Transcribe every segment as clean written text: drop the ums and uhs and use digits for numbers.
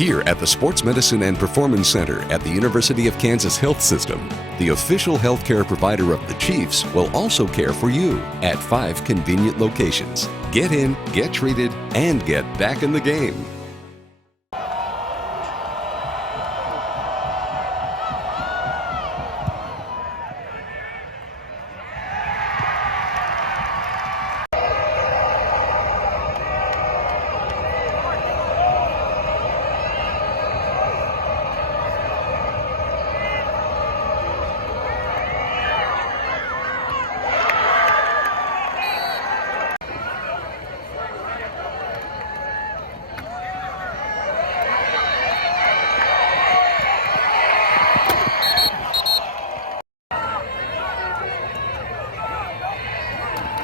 Here at the Sports Medicine and Performance Center at the University of Kansas Health System, the official healthcare provider of the Chiefs will also care for you at 5 convenient locations. Get in, get treated, and get back in the game.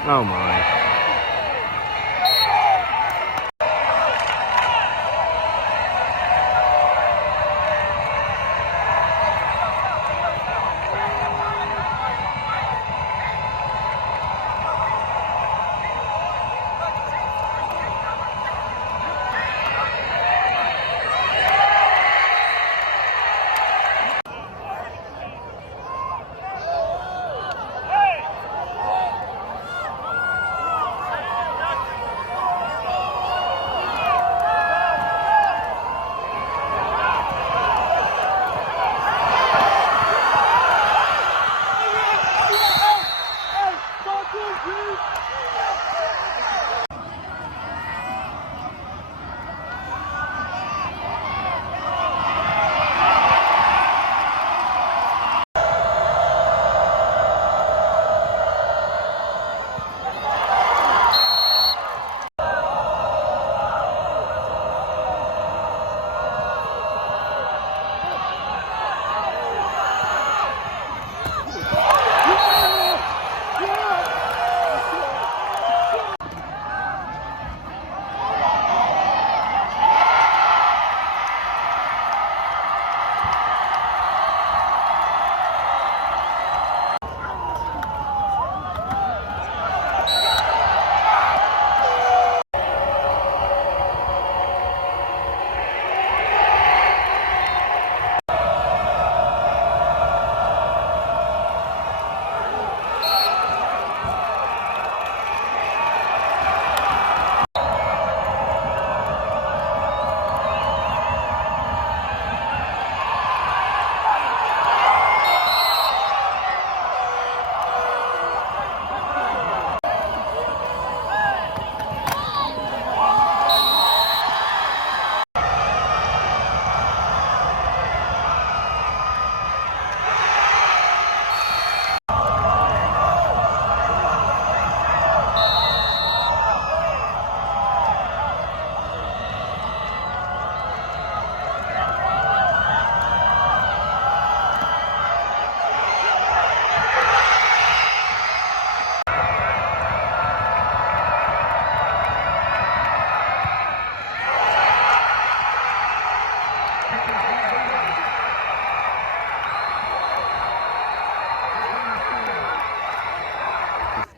Oh my.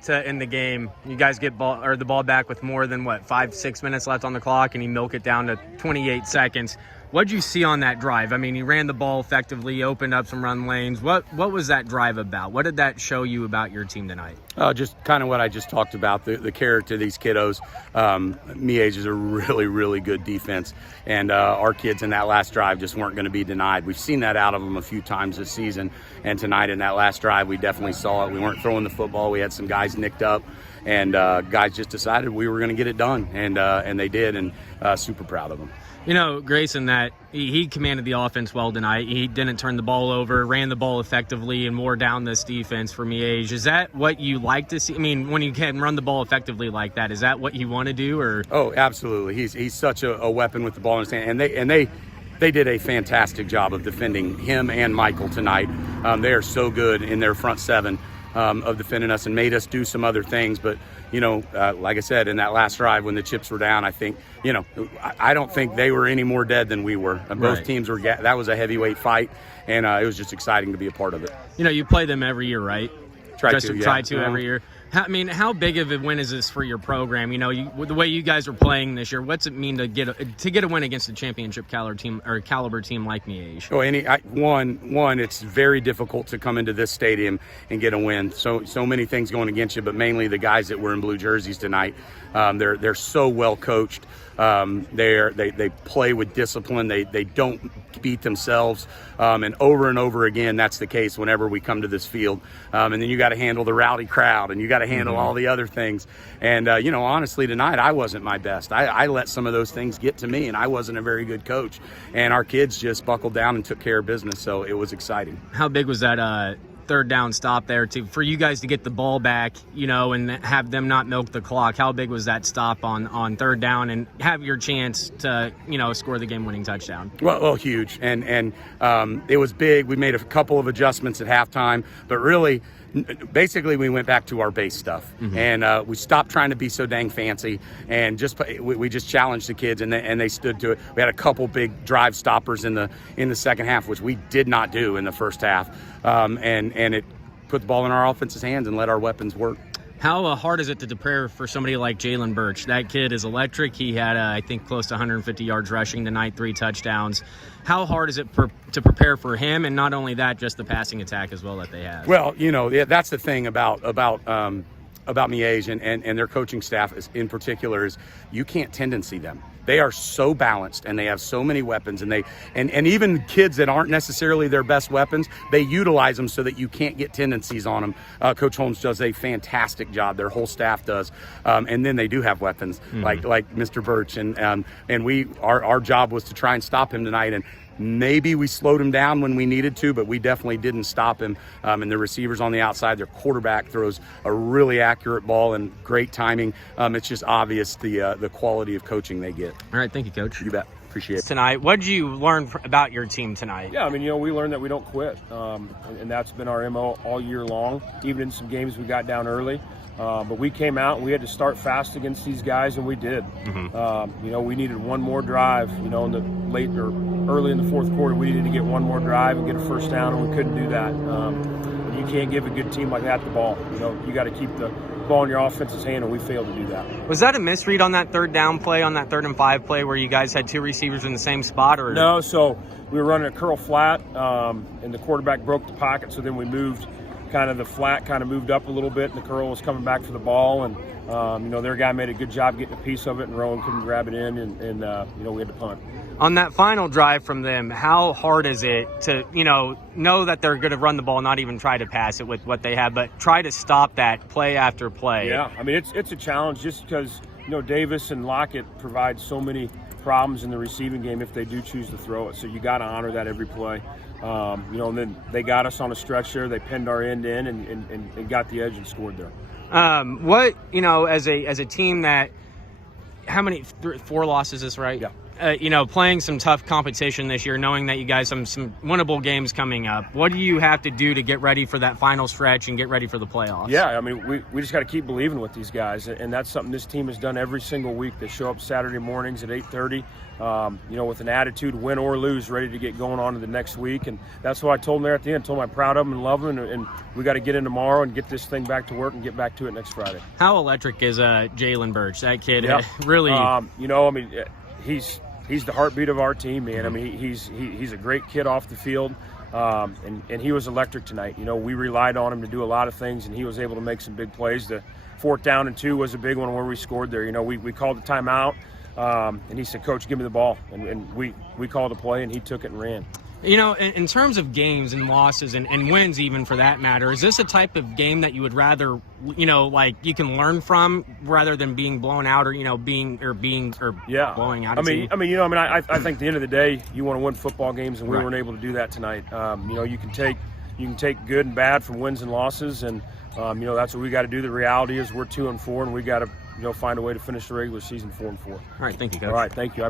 To end the game, you guys get the ball back with more than 5-6 minutes left on the clock, and you milk it down to 28 seconds. What did you see on that drive? I mean, you ran the ball effectively, opened up some run lanes. What was that drive about? What did that show you about your team tonight? Just kind of what I just talked about, the character of these kiddos. Miege is a really, really good defense, and our kids in that last drive just weren't going to be denied. We've seen that out of them a few times this season, and tonight in that last drive, we definitely saw it. We weren't throwing the football. We had some guys nicked up, and guys just decided we were going to get it done, and they did, and super proud of them. You know, Grayson, that he commanded the offense well tonight. He didn't turn the ball over, ran the ball effectively, and wore down this defense for Miege. Is that what you like to see? I mean, when you can run the ball effectively like that, is that what you want to do? Or Oh, absolutely. He's such a weapon with the ball in his hand, and they did a fantastic job of defending him and Michael tonight. They are so good in their front seven of defending us, and made us do some other things, but. You know, like I said, in that last drive when the chips were down, I think, I don't think they were any more dead than we were. Both teams were, that was a heavyweight fight, and it was just exciting to be a part of it. You know, you play them every year, right? Try to every year. I mean, how big of a win is this for your program? You know, the way you guys are playing this year, what's it mean to get a win against a championship caliber team like Miege? One, it's very difficult to come into this stadium and get a win. So many things going against you, but mainly the guys that were in blue jerseys tonight. They're so well coached. They play with discipline. They don't beat themselves. And over again, that's the case whenever we come to this field. And then you got to handle the rowdy crowd, and you got to handle all the other things. And, honestly, tonight I wasn't my best. I let some of those things get to me, and I wasn't a very good coach. And our kids just buckled down and took care of business, so it was exciting. How big was that third down stop there for you guys to get the ball back, and have them not milk the clock? How big was that stop on third down and have your chance to, score the game-winning touchdown? Well, huge. And it was big. We made a couple of adjustments at halftime, but really, basically we went back to our base stuff, and we stopped trying to be so dang fancy, and we just challenged the kids, and they stood to it. We had a couple big drive stoppers in the second half, which we did not do in the first half, and it put the ball in our offense's hands and let our weapons work. How hard is it to prepare for somebody like Jalen Birch? That kid is electric. He had, I think, close to 150 yards rushing tonight, 3 touchdowns. How hard is it to prepare for him, and not only that, just the passing attack as well that they have? Well, that's the thing about Miege and their coaching staff in particular is you can't tendency them. They are so balanced, and they have so many weapons, and even kids that aren't necessarily their best weapons, they utilize them so that you can't get tendencies on them. Coach Holmes does a fantastic job. Their whole staff does, and then they do have weapons like Mr. Birch, and our job was to try and stop him tonight. And maybe we slowed him down when we needed to, but we definitely didn't stop him. And the receivers on the outside, their quarterback throws a really accurate ball and great timing. It's just obvious the quality of coaching they get. All right, thank you, Coach. You bet. Appreciate it. Tonight, what did you learn about your team tonight? Yeah, we learned that we don't quit, and that's been our MO all year long. Even in some games we got down early. But we came out and we had to start fast against these guys, and we did. We needed one more drive, in the late or early in the fourth quarter. We needed to get one more drive and get a first down, and we couldn't do that. You can't give a good team like that the ball. You got to keep the ball in your offense's hand, and we failed to do that. Was that a misread on that third down play, on that 3rd and 5 play where you guys had 2 receivers in the same spot? Or No, so we were running a curl flat, and the quarterback broke the pocket, so then we moved kind of the flat kind of moved up a little bit, and the curl was coming back for the ball, and their guy made a good job getting a piece of it, and Rowan couldn't grab it in, and we had to punt. On that final drive from them, how hard is it to know that they're going to run the ball, not even try to pass it with what they have, but try to stop that play after play? Yeah, it's a challenge just because Davis and Lockett provide so many problems in the receiving game if they do choose to throw it, so you got to honor that every play. And then they got us on a stretch there. They pinned our end in and got the edge and scored there. As a team that, how many, 4 losses is right? Yeah. Playing some tough competition this year, knowing that you guys have some winnable games coming up. What do you have to do to get ready for that final stretch and get ready for the playoffs? Yeah, we just got to keep believing with these guys, and that's something this team has done every single week. They show up Saturday mornings at 8:30. With an attitude, win or lose, ready to get going on to the next week. And that's what I told them there at the end. I told them I'm proud of them and love them, and we got to get in tomorrow and get this thing back to work and get back to it next Friday. How electric is Jalen Birch? That kid, really. He's the heartbeat of our team, man. He's a great kid off the field, and he was electric tonight. We relied on him to do a lot of things, and he was able to make some big plays. The 4th down and 2 was a big one where we scored there. We called the timeout. And he said, "Coach, give me the ball." And we called a play, and he took it and ran. In terms of games and losses and wins, even for that matter, is this a type of game that you would rather, you can learn from rather than being blown out or, blowing out? I think at the end of the day, you want to win football games, and we weren't able to do that tonight. You can take good and bad from wins and losses, and that's what we got to do. The reality is we're 2-4, and we got to find a way to finish the regular season 4-4. All right, thank you, Coach. All right, thank you.